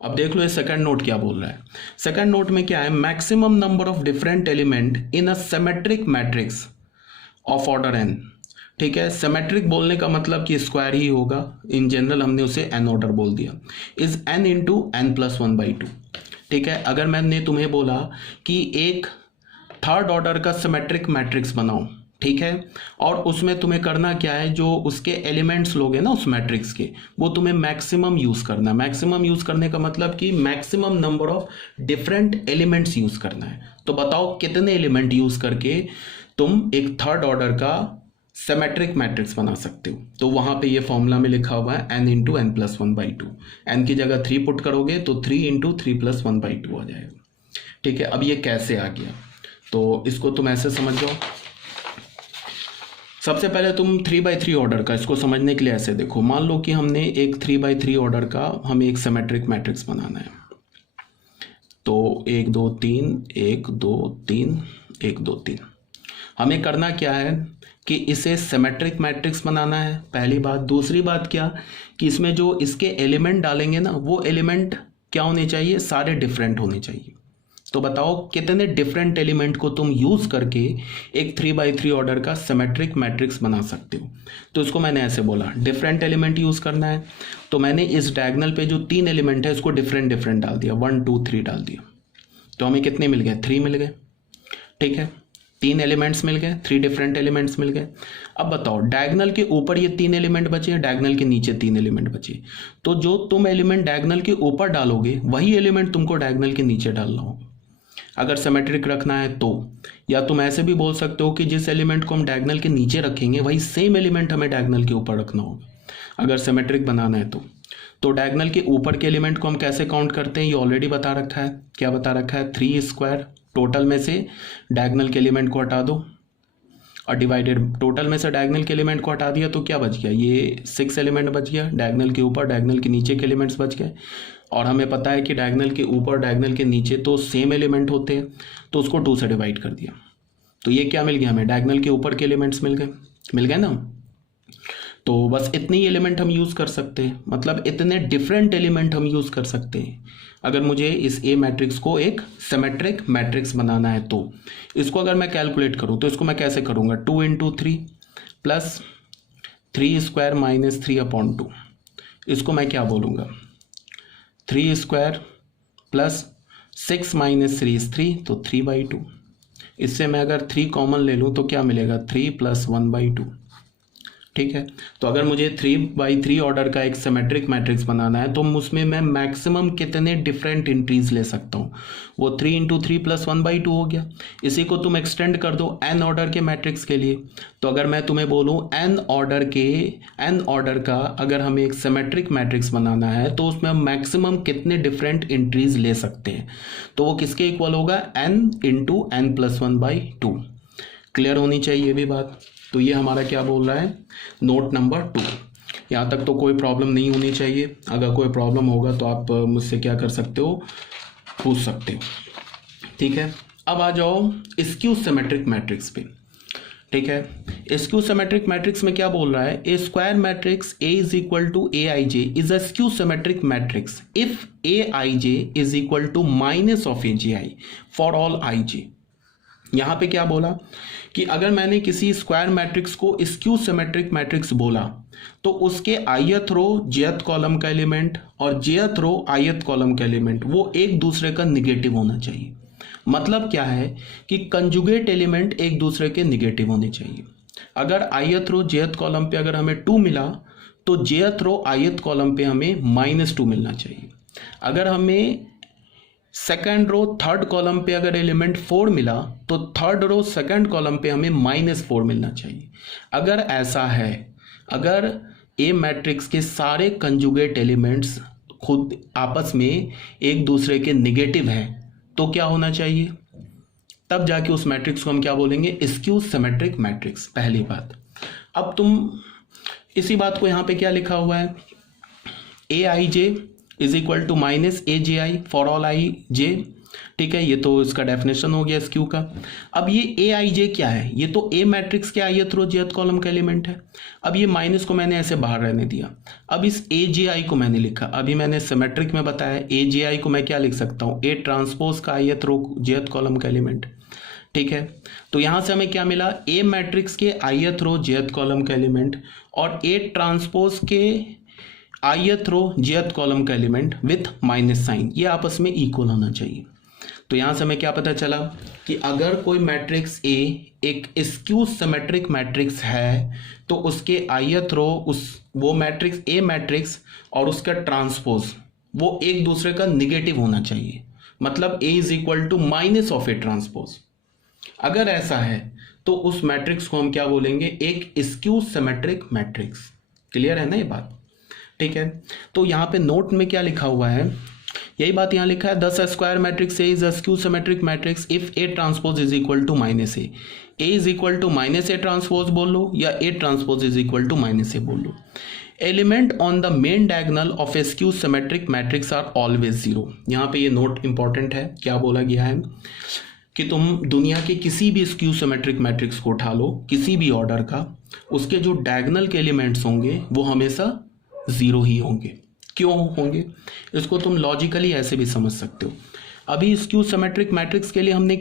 अब देख लो ये सेकंड नोट क्या बोल रहा है। सेकंड नोट में क्या है, maximum number of different element in a symmetric matrix of order N. ठीक है, सिमेट्रिक बोलने का मतलब कि स्क्वायर ही होगा, इन जनरल हमने उसे एन ऑर्डर बोल दिया, is N into N plus one by two. ठीक है, अगर मैंने तुम्हें बोला कि एक थर्ड ऑर्डर का सिमेट्रिक मैट्रिक्स बनाओ, ठीक है, और उसमें तुम्हें करना क्या है, जो उसके एलिमेंट्स लोगे ना उस मैट्रिक्स के, वो तुम्हें मैक्सिमम यूज करना है। मैक्सिमम यूज करने का मतलब कि maximum number of different elements use करना है। तो बताओ कितने एलिमेंट यूज करके तुम एक थर्ड ऑर्डर का सिमेट्रिक मैट्रिक्स बना सकते हो। तो वहां पे ये फॉर्मूला में लिखा हुआ है n into N plus one by two. N की जगह 3 पुट करोगे तो 3 into three plus one by two आ जाएगा। ठीक है, अब ये कैसे आ गया, तो इसको तुम ऐसे समझ जाओ। सबसे पहले तुम 3x3 ऑर्डर का इसको समझने के लिए ऐसे देखो, मान लो कि हमने एक 3x3 ऑर्डर का हमें एक सिमेट्रिक मैट्रिक्स बनाना है। तो 1 2 3 1 2 3 1 2 3, हमें करना क्या है कि इसे सिमेट्रिक मैट्रिक्स बनाना है, पहली बात। दूसरी बात क्या कि इसमें जो इसके एलिमेंट डालेंगे ना, वो एलिमेंट क्या होने चाहिए, सारे डिफरेंट होने चाहिए। तो बताओ कितने डिफरेंट एलिमेंट को तुम यूज करके एक 3x3 ऑर्डर का सिमेट्रिक मैट्रिक्स बना सकते हो। तो इसको मैंने ऐसे बोला, डिफरेंट एलिमेंट यूज करना है, तो मैंने इस डायगोनल पे जो 3 एलिमेंट है इसको डिफरेंट डिफरेंट डाल दिया, 1 2 3 डाल दिया। तो हमें कितने मिल गए, 3 मिल गए। ठीक है, 3 एलिमेंट्स मिल गए, 3 डिफरेंट एलिमेंट्स मिल गए। अब बताओ डायगोनल के ऊपर ये 3 एलिमेंट बचे, डायगोनल के नीचे 3 एलिमेंट बचे। तो जो तुम एलिमेंट डायगोनल के ऊपर डालोगे वही एलिमेंट तुमको डायगोनल के नीचे डालना होगा, अगर सिमेट्रिक रखना है तो। या तुम ऐसे भी बोल सकते हो कि जिस एलिमेंट को हम डायगोनल के नीचे रखेंगे वही सेम एलिमेंट हमें डायगोनल के ऊपर रखना होगा, अगर सिमेट्रिक बनाना है तो। तो डायगोनल के ऊपर के एलिमेंट को हम कैसे काउंट करते हैं, ये ऑलरेडी बता रखा है। क्या बता रखा है, 3 स्क्वायर, टोटल में से डायगोनल के एलिमेंट को हटा दो और डिवाइडेड, टोटल में से डायगोनल के एलिमेंट को हटा दिया तो क्या बच गया, ये 6 एलिमेंट बच गया। डायगोनल के ऊपर डायगोनल के नीचे के एलिमेंट्स बच गए, और हमें पता है कि डायगोनल के ऊपर डायगोनल के नीचे तो सेम एलिमेंट होते हैं, तो उसको 2 से डिवाइड कर दिया। तो ये क्या मिल गया हमें, डायगोनल के ऊपर के एलिमेंट्स मिल गए ना। तो बस इतने ही एलिमेंट हम यूज़ कर सकते हैं, मतलब इतने डिफरेंट एलिमेंट हम यूज़ कर सकते हैं अगर मुझे इस ए मैट्रिक्स को एक सिमेट्रिक मैट्रिक्स बनाना है। तो इसको अगर मैं कैलकुलेट करूं तो इसको मैं कैसे करूंगा, 2 इंटू 3 प्लस 3 स्क्वायर माइनस 3/2। इसको मैं क्या बोलूँगा, 3 स्क्वायर प्लस 6 माइनस 3 इज 3, तो 3/2। इससे मैं अगर 3 कॉमन ले लूँ तो क्या मिलेगा, 3 प्लस 1/2। ठीक है, तो अगर मुझे 3x3 ऑर्डर का एक सिमेट्रिक मैट्रिक्स बनाना है तो उसमें मैं मैक्सिमम कितने डिफरेंट एंट्रीज ले सकता हूँ, वो 3 इंटू 3 प्लस 1/2 हो गया। इसी को तुम एक्सटेंड कर दो n ऑर्डर के मैट्रिक्स के लिए। तो अगर मैं तुम्हें बोलूँ n ऑर्डर का अगर हमें एक सिमेट्रिक मैट्रिक्स बनाना है तो उसमें हम मैक्सिमम कितने डिफरेंट एंट्रीज ले सकते हैं, तो वो किसके इक्वल होगा, n into n plus 1/2। Clear होनी चाहिए ये भी बात। तो ये हमारा क्या बोल रहा है, नोट नंबर 2। यहाँ तक तो कोई प्रॉब्लम नहीं होनी चाहिए, अगर कोई प्रॉब्लम होगा तो आप मुझसे क्या कर सकते हो, पूछ सकते हो। ठीक है, अब आ जाओ स्क्यू सिमेट्रिक मैट्रिक्स पे। ठीक है, स्क्यू सिमेट्रिक मैट्रिक्स में क्या बोल रहा है, a square matrix A is equal to A I J is a skew symmetric matrix if A I J is equal to minus of A J I for all I J. यहाँ पे क्या बोला कि अगर मैंने किसी square matrix को skew symmetric matrix बोला तो उसके ith रो jth कॉलम का एलिमेंट और jth रो ith कॉलम का एलिमेंट वो एक दूसरे का निगेटिव होना चाहिए। मतलब क्या है कि कंजुगेट एलिमेंट एक दूसरे के निगेटिव होने चाहिए। अगर ith रो jth कॉलम पे अगर हमें 2 मिला तो jth रो ith कॉलम पे हमें -2 मिलना चाहिए। अगर हमें सेकंड रो थर्ड कॉलम पे अगर एलिमेंट 4 मिला तो थर्ड रो सेकंड कॉलम पे हमें -4 मिलना चाहिए। अगर ऐसा है, अगर ए मैट्रिक्स के सारे कंजुगेट एलिमेंट्स खुद आपस में एक दूसरे के निगेटिव हैं तो क्या होना चाहिए, तब जाके उस मैट्रिक्स को हम क्या बोलेंगे, स्क्यू सिमेट्रिक मैट्रिक्स। पहली बात। अब तुम इसी बात को यहाँ पे क्या लिखा हुआ है, A I J is equal to minus A J I for all I J, ठीक है, ये तो इसका डेफिनेशन हो गया स्क्यू का। अब ये ए आई जे क्या है, ये तो ए मैट्रिक्स के ith रो jth कॉलम का एलिमेंट है। अब ये माइनस को मैंने ऐसे बाहर रहने दिया। अब इस ए जे आई को मैंने लिखा, अभी मैंने सिमेट्रिक में बताया ए जे आई को मैं क्या लिख सकता हूँ, ए ट्रांसपोज का ith रो jth कॉलम का एलिमेंट। ठीक है, तो यहां से हमें क्या मिला, ए मैट्रिक्स के ith रो jth कॉलम का एलिमेंट और ए ट्रांसपोज के ith रो jth कॉलम का एलिमेंट विथ माइनस साइन, ये आपस में इक्वल होना चाहिए। तो यहां से हमें क्या पता चला कि अगर कोई मैट्रिक्स ए एक स्क्यू सिमेट्रिक मैट्रिक्स है तो उसके ith रो वो मैट्रिक्स ए मैट्रिक्स और उसका ट्रांसपोज वो एक दूसरे का निगेटिव होना चाहिए, मतलब A is equal to minus of A transpose. अगर ऐसा है तो उस मैट्रिक्स को हम क्या बोलेंगे, एक स्क्यू सिमेट्रिक मैट्रिक्स। क्लियर है ना ये बात? ठीक है, तो यहाँ पे नोट में क्या लिखा हुआ है, यही बात यहाँ लिखा है, दस square matrix A is a skew symmetric matrix if A transpose is equal to minus A is equal to minus A transpose बोल लो या A transpose is equal to minus A बोल लो। Element on the main diagonal of a skew symmetric matrix are always zero. यहाँ पे ये note important है, क्या बोला गया है कि तुम दुनिया के किसी भी स्क्यू सिमेट्रिक मैट्रिक्स को उठा लो, किसी भी ऑर्डर का, उसके जो डायगोनल के एलिमेंट्स होंगे वो हमेशा जीरो ही होंगे। क्यों होंगे, इसको तुम लॉजिकली ऐसे भी समझ सकते हो। अभी स्क्यू सिमेट्रिक मैट्रिक्स के लिए हमने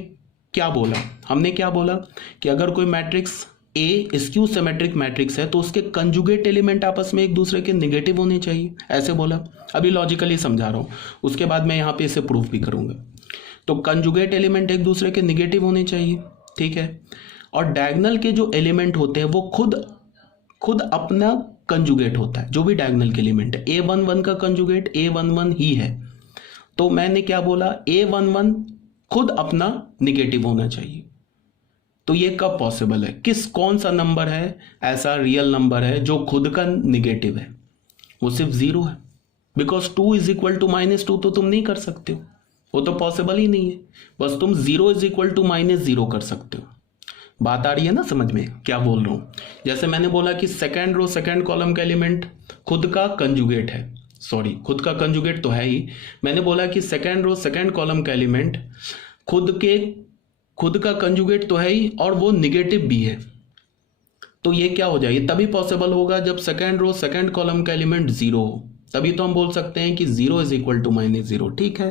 क्या बोला कि अगर कोई matrix A skew symmetric matrix है तो उसके कंजुगेट एलिमेंट आपस में एक दूसरे के निगेटिव होने चाहिए, ऐसे बोला। अभी लॉजिकली समझा रहा हूँ, उसके बाद मैं यहाँ पे इसे प्रूफ भी करूँगा। तो कंजुगेट एलिमेंट एक दूसरे के निगेटिव होने चाहिए, ठीक है। और डायगोनल के जो एलिमेंट होते हैं वो खुद अपना कंजुगेट होता है, जो भी डायगोनल के एलिमेंट है। A11 का कंजुगेट A11 ही है, तो मैंने क्या बोला, A11 खुद अपना निगेटिव होना चाहिए। तो ये कब पॉसिबल है, कौन सा नंबर है ऐसा रियल नंबर है जो खुद का निगेटिव है, वो सिर्फ जीरो है। बिकॉज 2 इज इक्वल टू -2 तो तुम नहीं कर सकते हो, वो तो पॉसिबल ही नहीं है। बस तुम 0 इज इक्वल टू -0 कर सकते हो। बात आ रही है ना समझ में क्या बोल रहा हूँ? जैसे मैंने बोला कि सेकंड रो सेकंड कॉलम का एलिमेंट खुद का कंजुगेट है, सॉरी खुद का कंजुगेट तो है ही। मैंने बोला कि सेकंड रो सेकंड कॉलम का एलिमेंट खुद का कंजुगेट तो है ही और वो निगेटिव भी है। तो ये क्या हो जाए, तभी पॉसिबल होगा जब सेकंड रो सेकंड कॉलम का एलिमेंट जीरो हो, तभी तो हम बोल सकते हैं कि 0 इज इक्वल टू -0। ठीक है,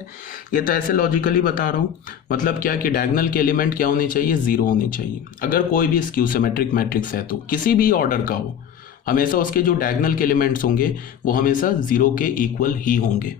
ये तो ऐसे लॉजिकली बता रहा हूँ। मतलब क्या कि डायगोनल के एलिमेंट क्या होने चाहिए, 0 होने चाहिए। अगर कोई भी स्क्यू सिमेट्रिक मैट्रिक्स है तो किसी भी ऑर्डर का हो, हमेशा उसके जो डायगोनल के एलिमेंट्स होंगे वो हमेशा 0 के इक्वल ही होंगे।